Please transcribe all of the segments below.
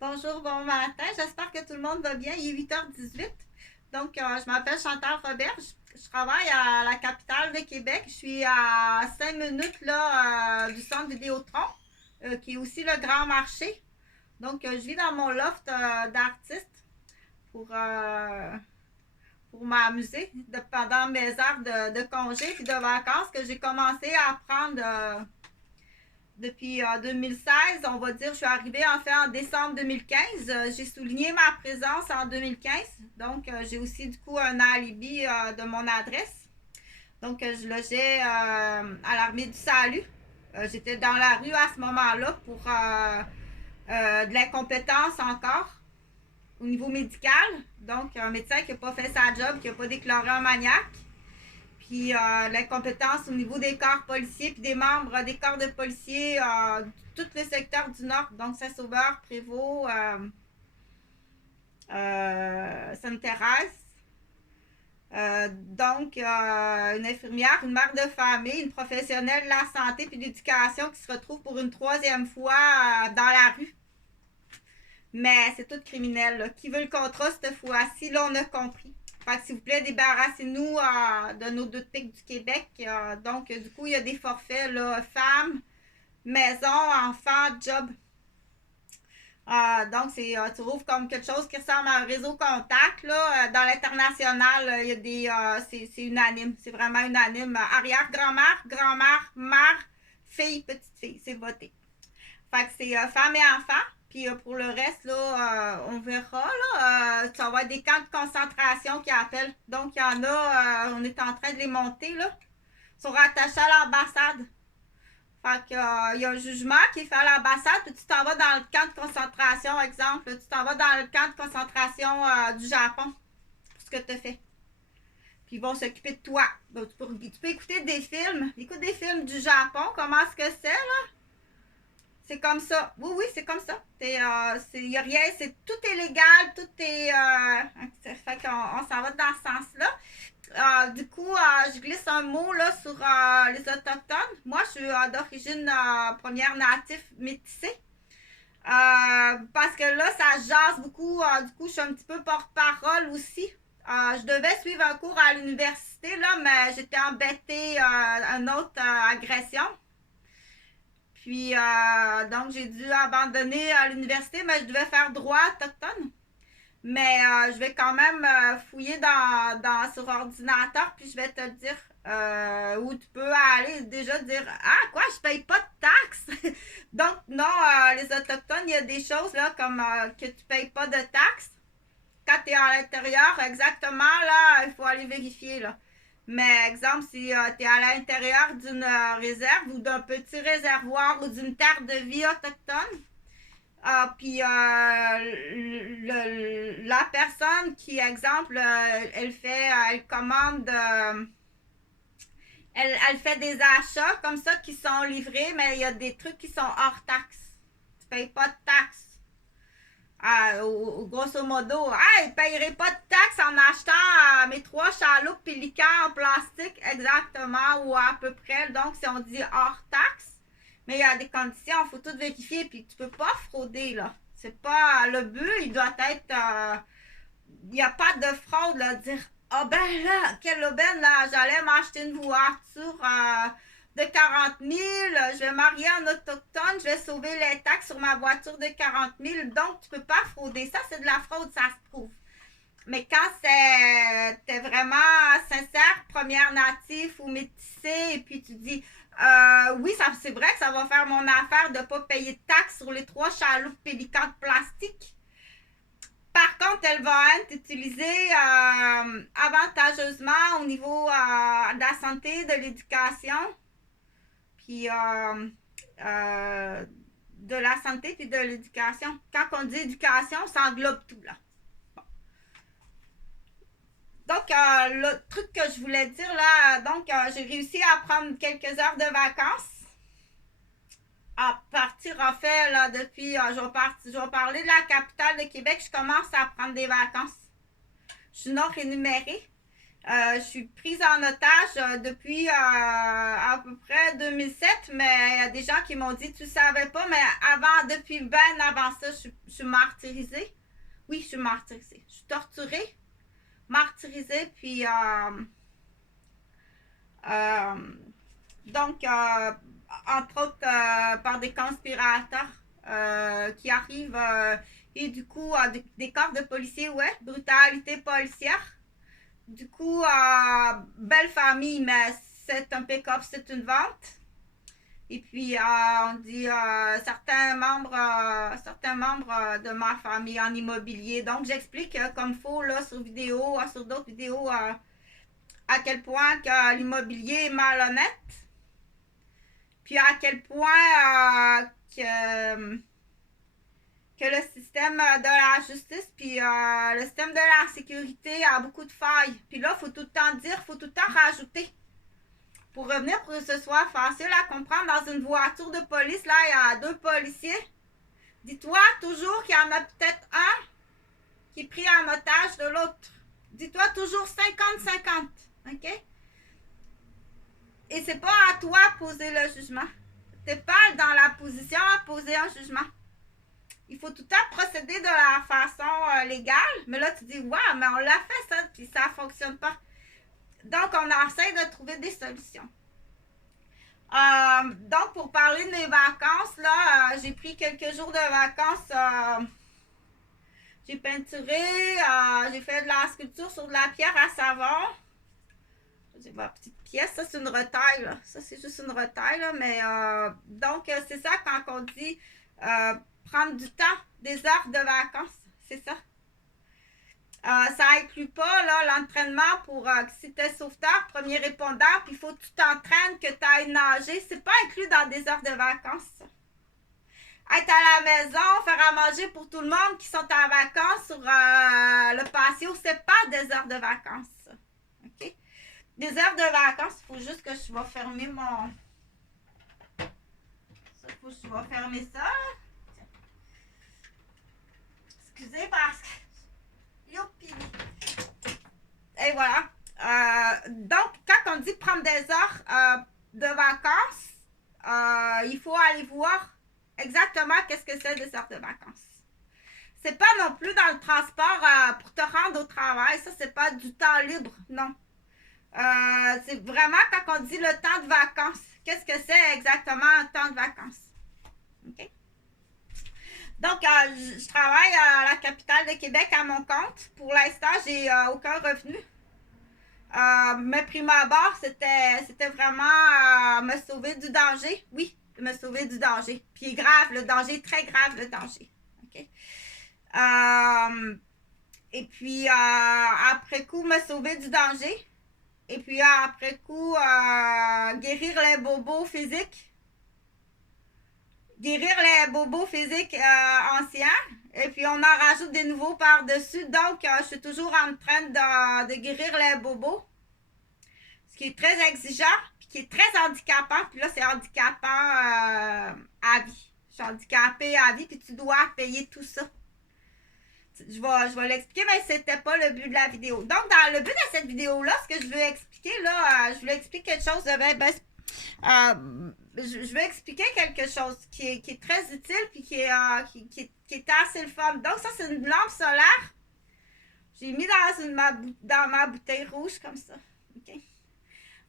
Bonjour, bon matin. J'espère que tout le monde va bien. Il est 8h18. Donc, je m'appelle Chantal Robert. Je travaille à la capitale de Québec. Je suis à 5 minutes là, du centre Vidéotron, qui est aussi le grand marché. Donc, je vis dans mon loft d'artiste pour, euh, pour m'amuser pendant mes heures de congé puis de vacances que j'ai commencé à prendre depuis 2016, on va dire. Je suis arrivée en fait en décembre 2015. J'ai souligné ma présence en 2015. Donc, j'ai aussi du coup un alibi de mon adresse. Donc, je logeais à l'Armée du Salut. J'étais dans la rue à ce moment-là pour de l'incompétence encore au niveau médical. Donc, un médecin qui n'a pas fait sa job, qui n'a pas déclaré un maniaque. Puis l'incompétence au niveau des corps policiers puis des membres des corps de policiers tout le secteur du Nord, donc Saint-Sauveur, Prévost, Sainte-Thérèse. Donc, une infirmière, une mère de famille, une professionnelle de la santé puis de l'éducation qui se retrouve pour une troisième fois dans la rue. Mais c'est tout criminel, là. Qui veut le contrat cette fois-ci? Là, on a compris. Fait que s'il vous plaît, débarrassez-nous de nos deux pics du Québec. Donc, du coup, il y a des forfaits, là, femmes, maison, enfants, job. Donc, tu trouves comme quelque chose qui ressemble à un réseau contact. Là. Dans l'international, il y a c'est unanime. C'est vraiment unanime. Arrière-grand-mère, grand-mère, mère, fille, petite-fille. C'est voté. Fait que c'est femmes et enfants. Puis pour le reste, là, on verra. Là, ça va être des camps de concentration qui appellent. Donc, il y en a, on est en train de les monter. Là. Ils sont rattachés à l'ambassade. Fait que, il y a un jugement qui est fait à l'ambassade, puis tu t'en vas dans le camp de concentration, exemple. Tu t'en vas dans le camp de concentration du Japon pour ce que tu as fait. Puis ils vont s'occuper de toi. Donc, tu peux écouter des films. Écoute des films du Japon. Comment est-ce que c'est, là? C'est comme ça. Oui, oui, c'est comme ça. Il n'y a rien. Tout est légal. Tout est. Fait qu'on s'en va dans ce sens-là. Du coup, je glisse un mot là, sur les Autochtones. Moi, je suis d'origine première native métissée. Parce que là, ça jase beaucoup. Du coup, je suis un petit peu porte-parole aussi. Je devais suivre un cours à l'université, là, mais j'étais embêtée une autre agression. Puis, donc, j'ai dû abandonner l'université, mais je devais faire droit autochtone. Mais je vais quand même fouiller sur ordinateur, puis je vais te dire où tu peux aller déjà dire ah quoi, je paye pas de taxes. Donc non, les Autochtones, il y a des choses là comme que tu payes pas de taxes. Quand tu es à l'intérieur, exactement là, il faut aller vérifier là. Mais exemple, si tu es à l'intérieur d'une réserve ou d'un petit réservoir ou d'une terre de vie autochtone, puis la personne qui, exemple, elle commande, elle fait des achats comme ça qui sont livrés, mais il y a des trucs qui sont hors taxe. Tu payes pas de taxes. Grosso modo, je ne payerai pas de taxes en achetant mes 3 chaloupes pélicans en plastique, exactement, ou à peu près. Donc, si on dit hors taxe, mais il y a des conditions, il faut tout vérifier, puis tu peux pas frauder, là. C'est pas le but, il doit être. Il n'y a pas de fraude, là, dire ah ben là, quelle aubaine, là, j'allais m'acheter une voiture de 40 000, je vais marier un autochtone, je vais sauver les taxes sur ma voiture de 40 000, donc tu peux pas frauder. Ça, c'est de la fraude, ça se prouve. Mais quand t'es vraiment sincère, première native ou métissée, et puis tu dis oui, c'est vrai que ça va faire mon affaire de ne pas payer de taxes sur les 3 chaloupes pélicans de plastique. Par contre, elle va être utilisée avantageusement au niveau de la santé, de l'éducation, puis de la santé puis de l'éducation. Quand on dit éducation, ça englobe tout là. Donc, le truc que je voulais dire là, donc j'ai réussi à prendre quelques heures de vacances. À partir, en fait, là, depuis, je vais parler de la capitale de Québec, je commence à prendre des vacances. Je suis non rémunérée. Je suis prise en otage depuis à peu près 2007, mais il y a des gens qui m'ont dit, tu savais pas, mais depuis bien avant ça, je suis martyrisée. Oui, je suis martyrisée. Je suis torturée, martyrisée, puis donc, entre autres, par des conspirateurs qui arrivent et du coup, des corps de policiers, ouais, brutalité policière. Du coup, belle famille, mais c'est un pick-up, c'est une vente. Et puis, on dit certains membres de ma famille en immobilier. Donc, j'explique comme il faut là, sur vidéo, sur d'autres vidéos, à quel point que l'immobilier est malhonnête. Puis à quel point que le système de la justice puis le système de la sécurité a beaucoup de failles. Puis là, il faut tout le temps dire, il faut tout le temps rajouter. Pour revenir, pour que ce soit facile à comprendre, dans une voiture de police, là, il y a 2 policiers. Dis-toi toujours qu'il y en a peut-être un qui est pris en otage de l'autre. Dis-toi toujours 50-50. OK? Et c'est pas à toi de poser le jugement. T'es pas dans la position à poser un jugement. Il faut tout le temps procéder de la façon légale. Mais là, tu dis, ouais, mais on l'a fait ça, puis ça fonctionne pas. Donc, on essaie de trouver des solutions. Donc, pour parler de mes vacances, là, j'ai pris quelques jours de vacances. J'ai peinturé, j'ai fait de la sculpture sur de la pierre à savon. J'ai ma petite pièce, ça c'est une retaille, là. Ça c'est juste une retaille, là. Mais donc, c'est ça quand on dit prendre du temps, des heures de vacances, c'est ça. Ça inclut pas l'entraînement pour si tu es sauveteur, premier répondant, puis il faut que tu t'entraînes, que tu ailles nager. C'est pas inclus dans des heures de vacances. Ça. Être à la maison, faire à manger pour tout le monde qui sont en vacances sur le patio, c'est pas des heures de vacances. Ça. OK? Des heures de vacances, il faut juste que je vais fermer mon... Ça, faut que je vais fermer ça. Excusez parce que... Youpi! Et voilà. Donc, quand on dit prendre des heures de vacances, il faut aller voir exactement qu'est-ce que c'est des heures de vacances. C'est pas non plus dans le transport pour te rendre au travail. Ça, c'est pas du temps libre, non. C'est vraiment quand on dit le temps de vacances. Qu'est-ce que c'est exactement un temps de vacances? OK? Donc, je travaille à la capitale de Québec à mon compte. Pour l'instant, j'ai aucun revenu. Mais prime abord, c'était vraiment me sauver du danger. Oui, me sauver du danger. Puis grave, le danger, très grave le danger. OK? Et puis, après coup, me sauver du danger. Et puis, après coup, guérir les bobos physiques. Guérir les bobos physiques anciens. Et puis, on en rajoute des nouveaux par-dessus. Donc, je suis toujours en train de guérir les bobos. Ce qui est très exigeant, puis qui est très handicapant. Puis là, c'est handicapant à vie. Je suis handicapée à vie, puis tu dois payer tout ça. Je vais l'expliquer, mais c'était pas le but de la vidéo. Donc, dans le but de cette vidéo-là, ce que je veux expliquer, là, je veux expliquer quelque chose de je vais expliquer quelque chose qui est très utile puis qui est assez le fun. Donc, ça, c'est une lampe solaire. J'ai mis dans ma bouteille rouge comme ça. Okay?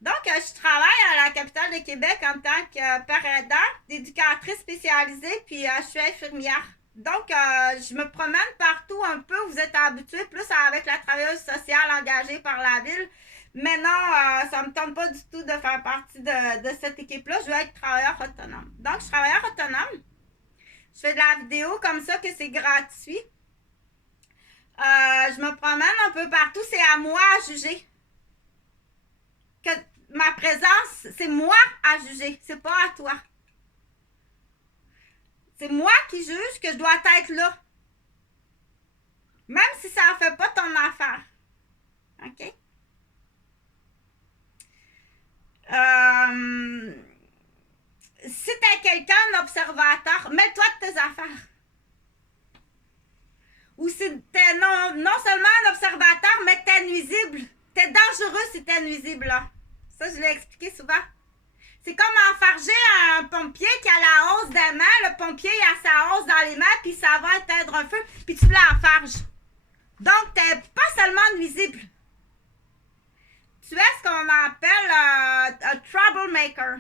Donc, je travaille à la capitale de Québec en tant que père aidant, d'éducatrice spécialisée, puis je suis infirmière. Donc, je me promène partout un peu. Vous êtes habitués plus avec la travailleuse sociale engagée par la ville. Mais non, ça ne me tente pas du tout de faire partie de cette équipe-là. Je veux être travailleur autonome. Donc, je suis travailleur autonome. Je fais de la vidéo comme ça que c'est gratuit. Je me promène un peu partout. C'est à moi à juger. Que ma présence, c'est moi à juger. C'est pas à toi. C'est moi qui juge que je dois être là. Même si ça ne fait pas ton affaire. OK? Si t'es quelqu'un, un observateur, mets-toi de tes affaires. Ou si t'es non seulement un observateur, mais t'es nuisible. T'es dangereux si t'es nuisible, là. Ça, je l'ai expliqué souvent. C'est comme enfarger un pompier qui a la hausse des mains. Le pompier il a sa hausse dans les mains, puis ça va éteindre un feu, puis tu l'enfarges. Donc, t'es pas seulement nuisible. Tu es ce qu'on appelle un troublemaker.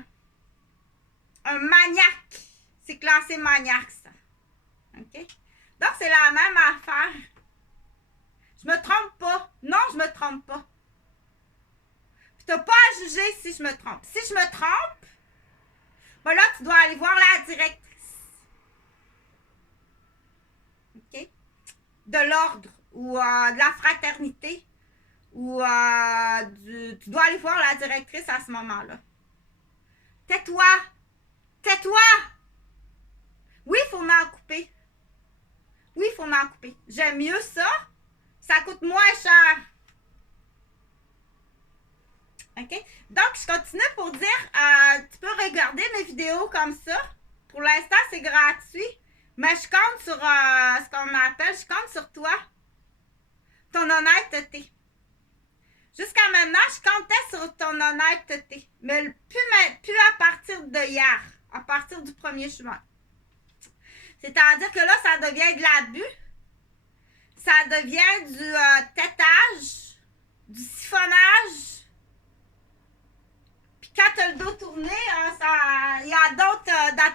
Un maniaque. C'est classé maniaque, ça. OK? Donc, c'est la même affaire. Je me trompe pas. Non, je me trompe pas. Puis t'as pas à juger si je me trompe. Si je me trompe, ben là, tu dois aller voir la directrice. OK? De l'ordre ou de la fraternité. Ou tu dois aller voir la directrice à ce moment-là. Tais-toi! Tais-toi! Oui, il faut m'en couper. Oui, il faut m'en couper. J'aime mieux ça. Ça coûte moins cher. OK? Donc, je continue pour dire, tu peux regarder mes vidéos comme ça. Pour l'instant, c'est gratuit. Mais je compte sur ce qu'on appelle, je compte sur toi. Ton honnêteté. Jusqu'à maintenant, je comptais sur ton honnêteté. Mais plus à partir de hier. À partir du 1er juin. C'est-à-dire que là, ça devient de l'abus. Ça devient du tétage, du siphonnage. Puis quand tu as le dos tourné, il y a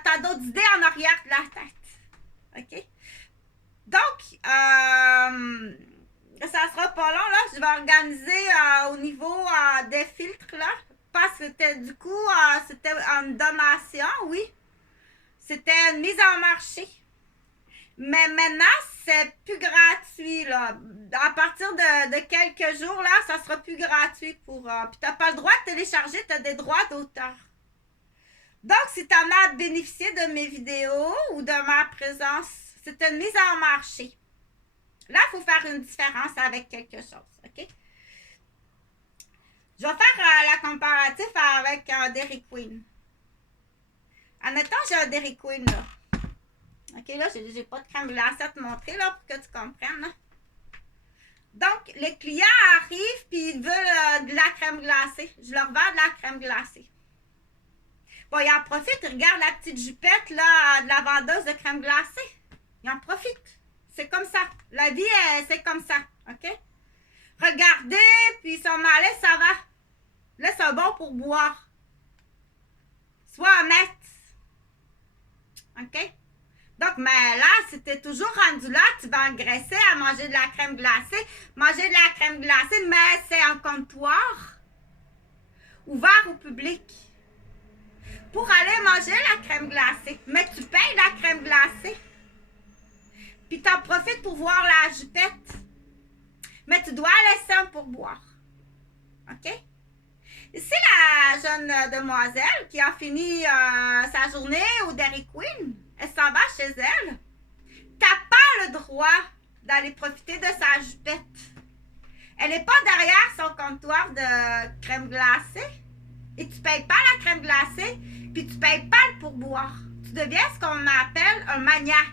t'as d'autres idées en arrière de la tête. OK? Donc, ça sera pas long, là. Je vais organiser au niveau des filtres, là. Parce que du coup, c'était une donation, oui. C'était une mise en marché. Mais maintenant, c'est plus gratuit, là. À partir de quelques jours, là, ça sera plus gratuit pour... puis t'as pas le droit de télécharger, t'as des droits d'auteur. Donc, si t'en as bénéficié de mes vidéos ou de ma présence, c'est une mise en marché. Là, il faut faire une différence avec quelque chose, OK? Je vais faire la comparatif avec un Dairy Queen. Admettons, j'ai un Dairy Queen, là. OK, là, j'ai pas de crème glacée à te montrer, là, pour que tu comprennes, là. Donc, les clients arrivent, puis ils veulent de la crème glacée. Je leur vends de la crème glacée. Bon, ils en profitent, ils regardent la petite jupette, là, de la vendeuse de crème glacée. Ils en profitent. C'est comme ça. La vie, c'est comme ça, OK? Regardez, puis s'en aller, ça va. Là, c'est bon pour boire. Sois honnête. OK? Donc, mais là, si t'es toujours rendu là, tu vas engraisser à manger de la crème glacée. Manger de la crème glacée, mais c'est un comptoir ouvert au public. Pour aller manger la crème glacée. Mais tu payes la crème glacée. Puis t'en profites pour voir la jupette. Mais tu dois laisser un pourboire. OK? Ici, la jeune demoiselle qui a fini sa journée au Dairy Queen, elle s'en va chez elle. T'as pas le droit d'aller profiter de sa jupette. Elle n'est pas derrière son comptoir de crème glacée. Et tu payes pas la crème glacée, puis tu payes pas le pourboire. Tu deviens ce qu'on appelle un maniaque.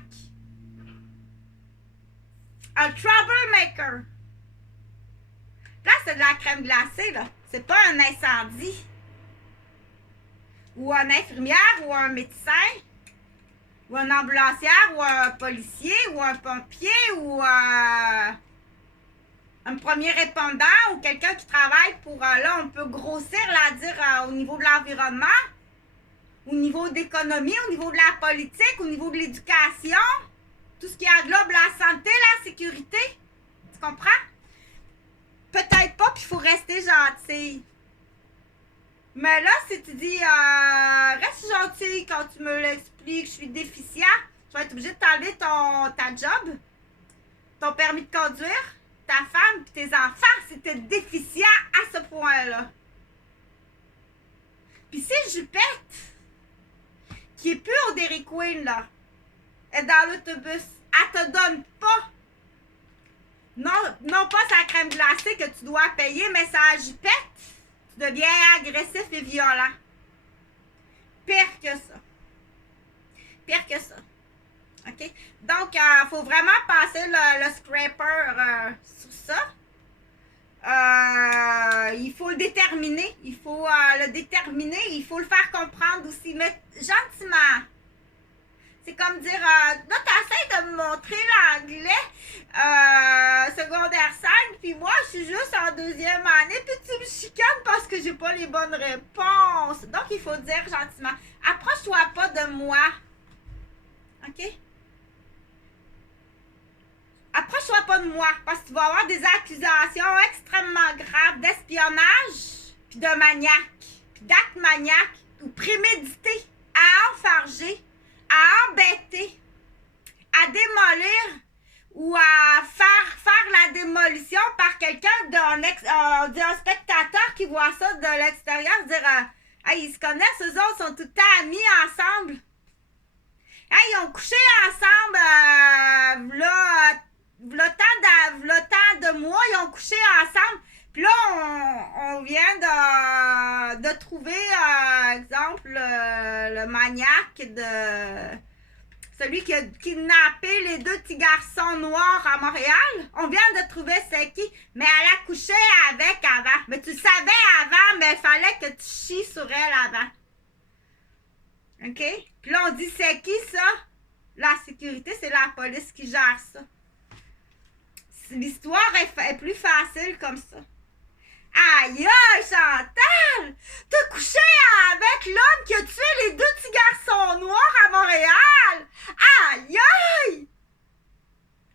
Un troublemaker. Là, c'est de la crème glacée, là. C'est pas un incendie. Ou une infirmière, ou un médecin, ou un ambulancière, ou un policier, ou un pompier, ou un premier répondant, ou quelqu'un qui travaille pour, là, on peut grossir, là, dire au niveau de l'environnement, au niveau d'économie, au niveau de la politique, au niveau de l'éducation, tout ce qui englobe la santé, la sécurité. Tu comprends? Peut-être pas, puis il faut rester gentil. Mais là, si tu dis, reste gentil quand tu me l'expliques, je suis déficient, tu vas être obligé de t'enlever ta job, ton permis de conduire, ta femme, puis tes enfants, si t'es déficient à ce point-là. Puis si Jupette, qui est plus au Dairy Queen, là, est dans l'autobus, elle te donne pas. Non pas sa crème glacée que tu dois payer, mais sa jupette, tu deviens agressif et violent. Pire que ça. Pire que ça. OK? Donc, il faut vraiment passer le scraper sur ça. Il faut le déterminer. Il faut le déterminer. Il faut le faire comprendre aussi. Mais gentiment. C'est comme dire, là, t'essaies de me montrer l'anglais secondaire 5, puis moi, je suis juste en deuxième année, puis tu me chicanes parce que j'ai pas les bonnes réponses. Donc, il faut dire gentiment, approche-toi pas de moi. OK? Approche-toi pas de moi, parce que tu vas avoir des accusations extrêmement graves d'espionnage, puis de maniaque, puis d'acte maniaque, ou prémédité, à enfarger, à embêter, à démolir ou à faire la démolition par quelqu'un d'un spectateur qui voit ça de l'extérieur, dire hey, ils se connaissent, eux autres sont tout le temps amis ensemble. Hey, ils ont couché ensemble le temps de mois, ils ont couché ensemble. Puis là, on vient de trouver, exemple, le maniaque de celui qui a kidnappé les 2 petits garçons noirs à Montréal. On vient de trouver c'est qui, mais elle a couché avec avant. Mais tu le savais avant, mais il fallait que tu chies sur elle avant. OK? Puis là, on dit c'est qui ça? La sécurité, c'est la police qui gère ça. L'histoire est plus facile comme ça. Aïe, aïe, Chantal! T'as couché avec l'homme qui a tué les 2 petits garçons noirs à Montréal! Aïe, aïe!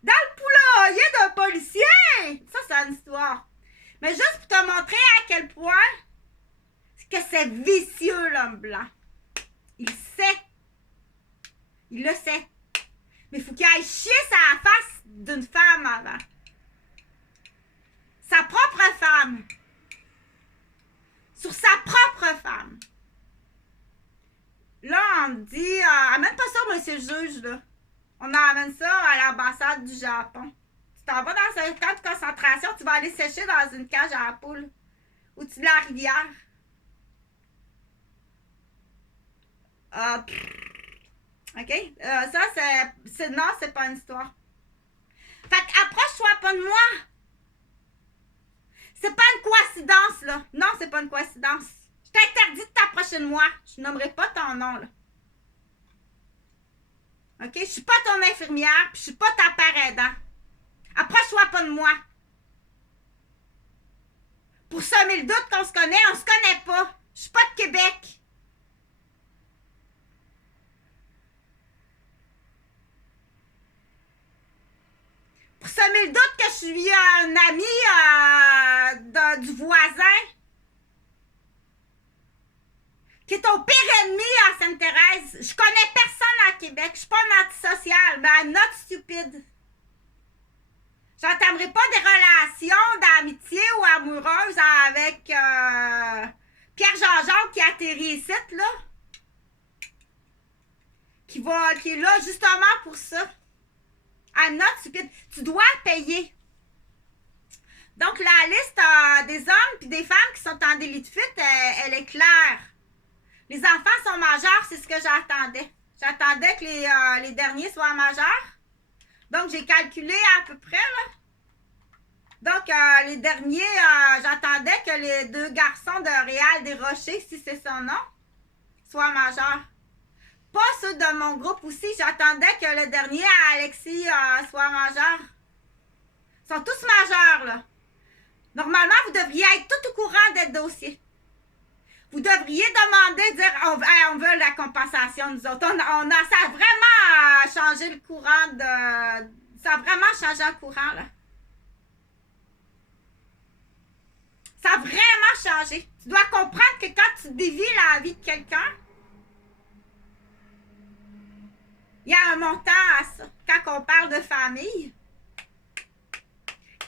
Dans le poulailler d'un policier! Ça, c'est une histoire. Mais juste pour te montrer à quel point que c'est vicieux, l'homme blanc. Il sait. Il le sait. Mais il faut qu'il aille chier sa face d'une femme avant. Sa propre femme. Sur sa propre femme. Là, on dit, amène pas ça, monsieur le juge, là. On amène ça à l'ambassade du Japon. Tu t'en vas dans un camp de concentration, tu vas aller sécher dans une cage à poules. Au-dessus de la rivière. OK? Ça, non, c'est pas une histoire. Fait qu'approche-toi pas de moi. C'est pas une coïncidence, là. Non, c'est pas une coïncidence. Je t'interdis de t'approcher de moi. Je nommerai pas ton nom, là. OK? Je suis pas ton infirmière, puis je suis pas ta père aidant. Approche-toi pas de moi. Pour semer le doute qu'on se connaît, on se connaît pas. Je suis pas de Québec. Pour semer le doute que je suis un ami du voisin qui est ton pire ennemi à Sainte-Thérèse. Je connais personne à Québec. Je suis pas un antisocial, mais I'm not stupide. J'entamerai pas des relations d'amitié ou amoureuses avec Pierre Jean-Jacques qui atterrit ici, là. Qui est là justement pour ça. I'm not stupide. Tu dois payer. Donc, la liste des hommes et des femmes qui sont en délit de fuite, elle est claire. Les enfants sont majeurs, c'est ce que j'attendais. J'attendais que les derniers soient majeurs. Donc, j'ai calculé à peu près, là. Donc, les derniers, j'attendais que les 2 garçons de Réal des Rochers, si c'est son nom, soient majeurs. Pas ceux de mon groupe aussi. J'attendais que le dernier, Alexis, soit majeur. Ils sont tous majeurs, là. Normalement, vous devriez être tout au courant des dossiers. Vous devriez demander, dire, on veut la compensation, nous autres. Ça a vraiment changé le courant de... Ça a vraiment changé le courant, là. Ça a vraiment changé. Tu dois comprendre que quand tu dévies la vie de quelqu'un, il y a un montant à ça. Quand on parle de famille,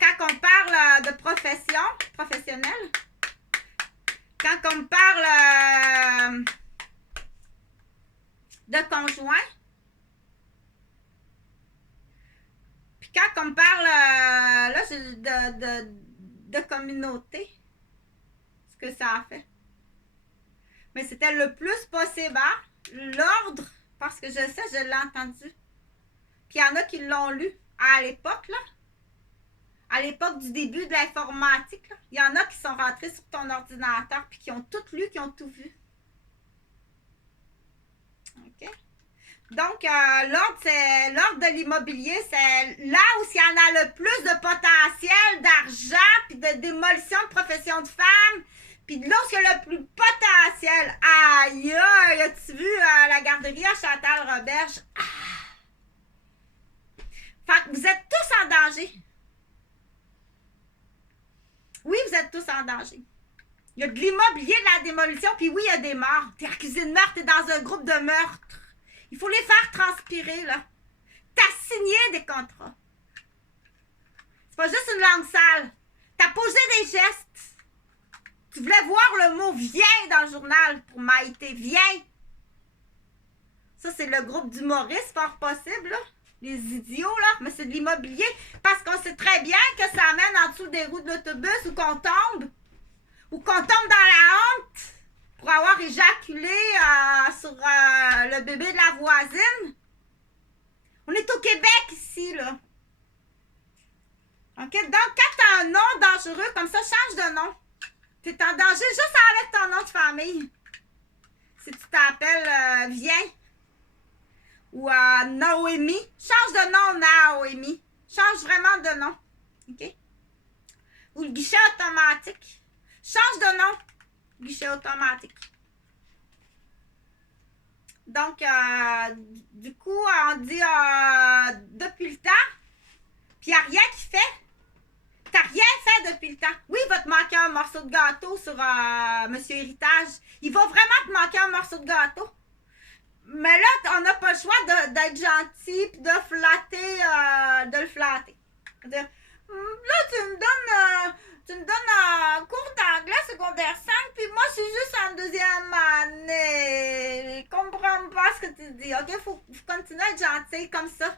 quand on parle de profession professionnelle, quand on parle de conjoint, puis quand on parle là, de communauté, ce que ça a fait. Mais c'était le plus possible, hein? L'ordre, parce que je sais, je l'ai entendu. Puis il y en a qui l'ont lu à l'époque, là. à l'époque du début de l'informatique, il y en a qui sont rentrés sur ton ordinateur puis qui ont tout lu, qui ont tout vu. OK? Donc, l'ordre de l'immobilier, c'est là où il y en a le plus de potentiel d'argent puis de démolition de profession de femme. Puis de là où il y a le plus potentiel. Aïe, as-tu vu la garderie à Chantal-Roberge? Ah! Fait que vous êtes tous en danger. Oui, vous êtes tous en danger. Il y a de l'immobilier, de la démolition, puis oui, il y a des morts. T'es accusé de meurtre, t'es dans un groupe de meurtre. Il faut les faire transpirer, là. T'as signé des contrats. C'est pas juste une langue sale. T'as posé des gestes. Tu voulais voir le mot « viens » dans le journal pour Maïté. Viens. Ça, c'est le groupe d'humoristes, fort possible, là. Les idiots, là. Mais c'est de l'immobilier. Parce qu'on sait très bien que ça amène en dessous des roues de l'autobus ou qu'on tombe. Ou qu'on tombe dans la honte pour avoir éjaculé sur le bébé de la voisine. On est au Québec ici, là. OK? Donc, quand t'as un nom dangereux, comme ça, change de nom. T'es en danger, juste enlève ton nom de famille. Si tu t'appelles Viens ou Noémie, change de nom, Naomi. Change vraiment de nom. OK? Ou le guichet automatique. Change de nom. Guichet automatique. Donc, du coup, on dit depuis le temps, puis il n'y a rien qui fait. T'as rien fait depuis le temps. Oui, il va te manquer un morceau de gâteau sur Monsieur Héritage. Il va vraiment te manquer un morceau de gâteau. Mais là, on n'a pas le choix d'être gentil et de flatter, de le flatter. Là, tu me donnes un cours d'anglais secondaire 5, puis moi, je suis juste en deuxième année. Je comprends pas ce que tu dis. OK, faut continuer à être gentil comme ça.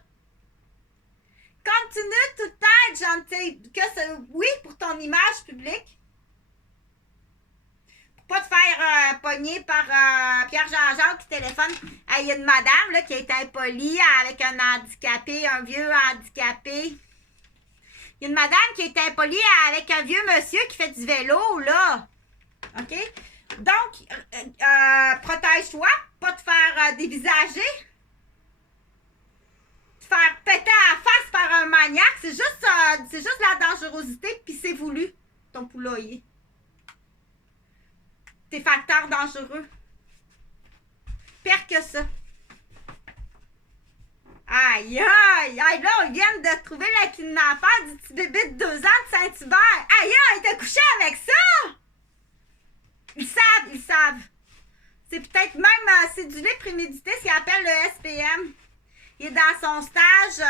Continue tout le temps à être gentil. Oui, pour ton image publique. Pour pas te faire pogner par Pierre Jean-Jacques qui téléphone. Il y a une madame là, qui a été impolie avec un handicapé, un vieux handicapé. Il y a une madame qui a été impolie avec un vieux monsieur qui fait du vélo, là. OK? Donc, protège-toi, pas te faire dévisager. Faire péter à la face par un maniaque, c'est juste la dangerosité, puis c'est voulu, ton poulailler. Tes facteurs dangereux. Pire que ça. Aïe, aïe, aïe, là, on vient de trouver le kidnappeur du petit bébé de 2 ans de Saint-Hubert. Aïe, il t'a couché avec ça! Ils savent. C'est peut-être même cédulé prémédité, ce qu'il appelle le SPM. Il est dans son stage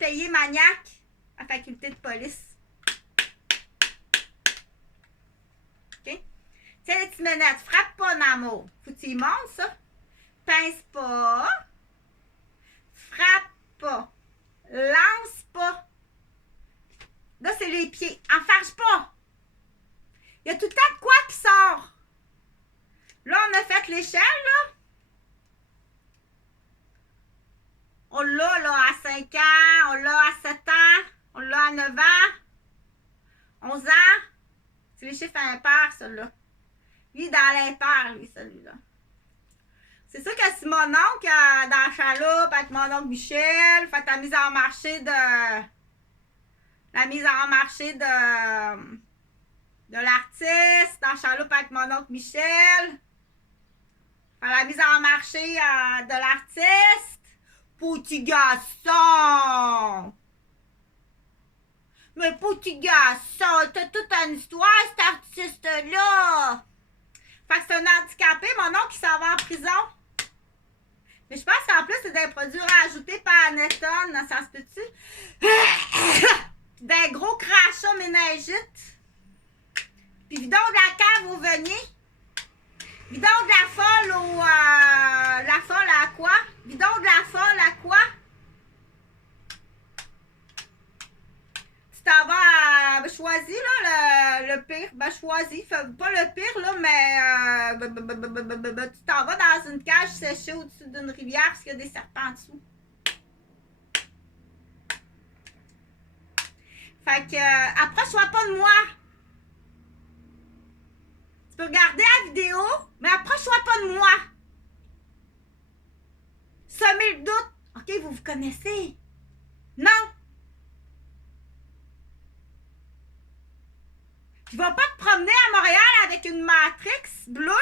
payé maniaque à la faculté de police. OK? Tiens, les petites menettes, frappe pas en amour. Faut que tu y montes, ça. Pince pas. Frappe pas. Lance pas. Là, c'est les pieds. Enfarge pas. Il y a tout le temps de quoi qui sort. Là, on a fait l'échelle, là. On l'a là à 5 ans, on l'a à 7 ans, on l'a à 9 ans, 11 ans. C'est les chiffres impairs, celui-là. Lui, dans l'impair, lui, celui-là. C'est sûr que si mon oncle, dans la chaloupe, avec mon oncle Michel, fait la mise en marché de l'artiste, dans la chaloupe avec mon oncle Michel, fait la mise en marché de l'artiste. Petit garçon! Mais petit garçon, t'as toute une histoire, cet artiste-là! Fait que c'est un handicapé, mon oncle qui s'en va en prison. Mais je pense qu'en plus, c'est des produits rajoutés par Anetton, ça se peut-tu? Des gros crachats méningites. Puis vidons de la cave au venier. Bidon de la folle au... la folle à quoi? Bidon de la folle à quoi? Tu t'en vas à... choisis, là, le pire. Ben, choisis. Pas le pire, là, mais... tu t'en vas dans une cage séchée au-dessus d'une rivière parce qu'il y a des serpents en dessous. Fait que, approche-toi pas de moi. Tu peux regarder la vidéo, mais approche-toi pas de moi. Semez le doute. OK, vous vous connaissez. Non. Tu vas pas te promener à Montréal avec une Matrix bleue.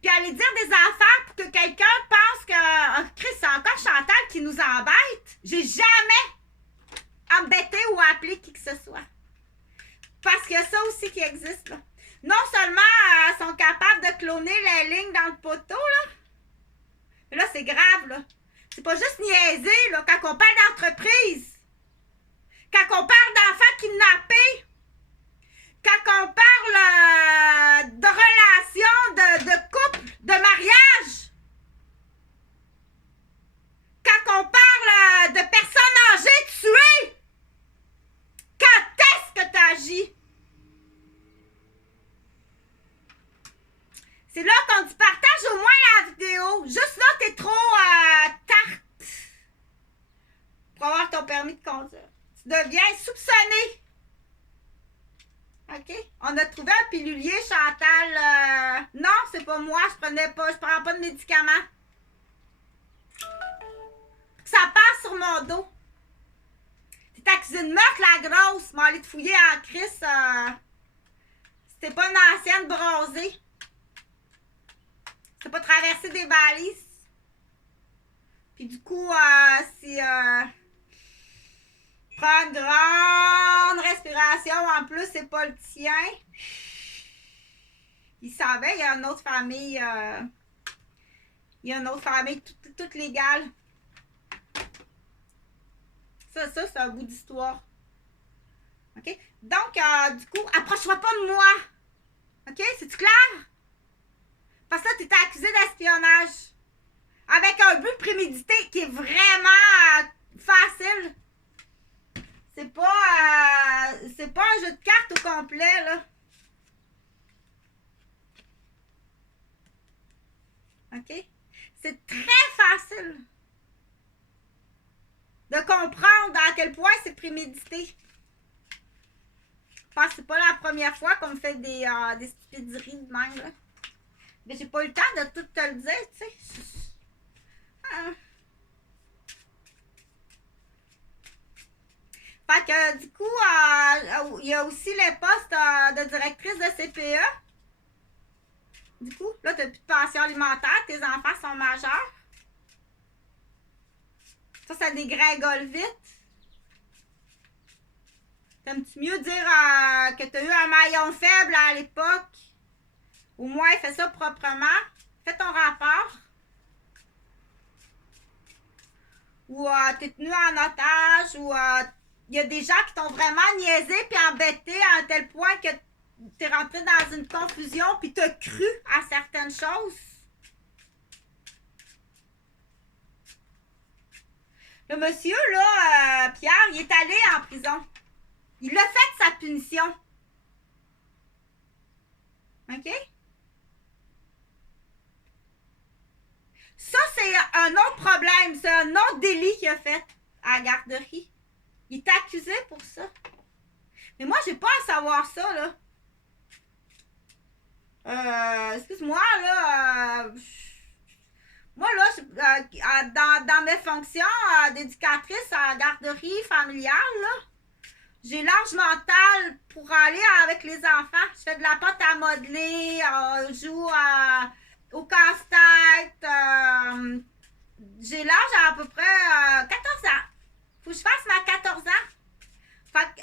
Puis aller dire des affaires pour que quelqu'un pense que oh, Chris, c'est encore Chantal qui nous embête. J'ai jamais embêté ou appelé qui que ce soit. Parce qu'il y a ça aussi qui existe, là. Non seulement sont capables de cloner les lignes dans le poteau, là. Mais là, c'est grave, là. C'est pas juste niaiser, là, quand on parle d'entreprise. Quand on parle d'enfants kidnappés. Quand on parle de relations, de couple, de mariage. Quand on parle de personnes âgées tuées. Quand est-ce que tu agis? C'est là qu'on dit partage au moins la vidéo. Juste là, t'es trop tarte pour avoir ton permis de conduire. Tu deviens soupçonné. OK? On a trouvé un pilulier, Chantal. Non, c'est pas moi. Je prends pas de médicaments. Ça passe sur mon dos. T'es accusé de meurtre, la grosse. M'en aller te fouiller en crise. C'était pas une ancienne bronzée. T'as pas traversé des balises. Puis du coup, si prends une grande respiration, en plus, c'est pas le tien. Il savait, il y a une autre famille. Il y a une autre famille toute légale. Ça, c'est un bout d'histoire. OK? Donc, du coup, approche-toi pas de moi. OK? C'est-tu clair? Parce que là, tu étais accusé d'espionnage. Avec un but prémédité qui est vraiment facile. C'est pas un jeu de cartes au complet, là. OK? C'est très facile de comprendre à quel point c'est prémédité. Je pense que c'est pas la première fois qu'on me fait des stupideries de même, là. Mais j'ai pas eu le temps de tout te le dire, tu sais. Fait que du coup, il y a aussi les postes de directrice de CPE. Du coup, là, tu n'as plus de pension alimentaire, tes enfants sont majeurs. Ça dégringole vite. T'aimes-tu mieux dire que tu as eu un maillon faible à l'époque? Au moins, fais ça proprement. Fais ton rapport. Ou t'es tenu en otage, ou il y a des gens qui t'ont vraiment niaisé puis embêté à un tel point que t'es rentré dans une confusion puis t'as cru à certaines choses. Le monsieur, là, Pierre, il est allé en prison. Il a fait sa punition. OK? Ça, c'est un autre problème. C'est un autre délit qu'il a fait à la garderie. Il est accusé pour ça. Mais moi, j'ai pas à savoir ça, là. Excuse-moi, là. Moi, là, dans mes fonctions d'éducatrice à la garderie familiale, là, j'ai l'âge mental pour aller avec les enfants. Je fais de la pâte à modeler, je joue au casse-tête. J'ai l'âge à peu près 14 ans. Faut que je fasse ma 14 ans. Fait que,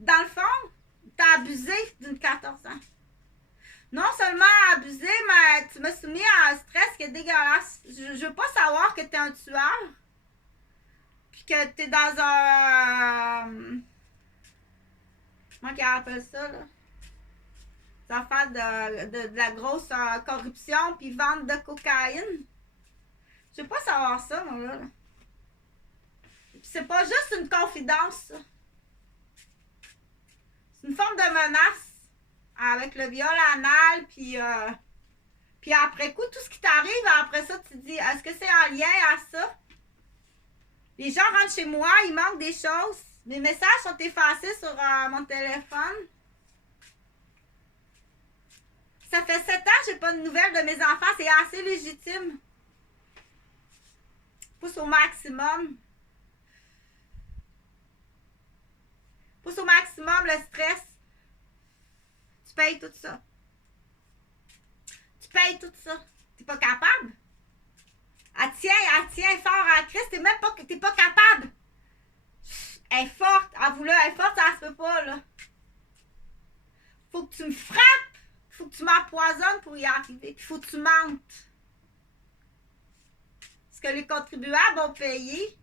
dans le fond, t'as abusé d'une 14 ans. Non seulement abusé, mais tu m'as soumis à un stress qui est dégueulasse. Je veux pas savoir que t'es un tueur. Puis que t'es dans un... comment qu'on appelle ça, là? Ça fait de la grosse corruption puis vente de cocaïne. Je veux pas savoir ça, moi, là. C'est pas juste une confidence, ça. C'est une forme de menace. Avec le viol anal, puis après coup, tout ce qui t'arrive, après ça, tu te dis, est-ce que c'est en lien à ça? Les gens rentrent chez moi, il manque des choses. Mes messages sont effacés sur mon téléphone. Ça fait 7 ans que j'ai pas de nouvelles de mes enfants. C'est assez légitime. Pousse au maximum. Pousse au maximum le stress. Tu payes tout ça. Tu payes tout ça. T'es pas capable? Elle tient fort à Christ. T'es même pas, t'es pas capable. Elle est forte. Avoue-le, elle est forte, ça se peut pas, là. Faut que tu me frappes. Faut que tu m'empoisonnes pour y arriver. Puis faut que tu mentes. Ce que les contribuables ont payé.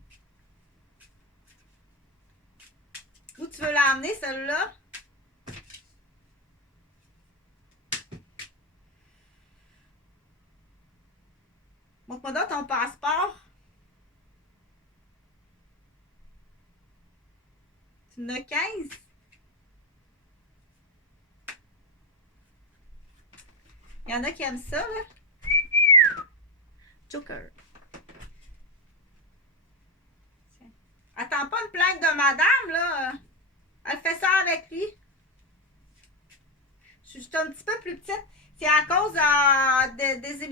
Où tu veux l'emmener, celle-là? Montre-moi donc ton passeport. Tu en as 15? Il y en a qui aiment ça, là. Joker. Tiens. Attends pas une plainte de madame, là. Elle fait ça avec lui. Je suis un petit peu plus petite. C'est à cause des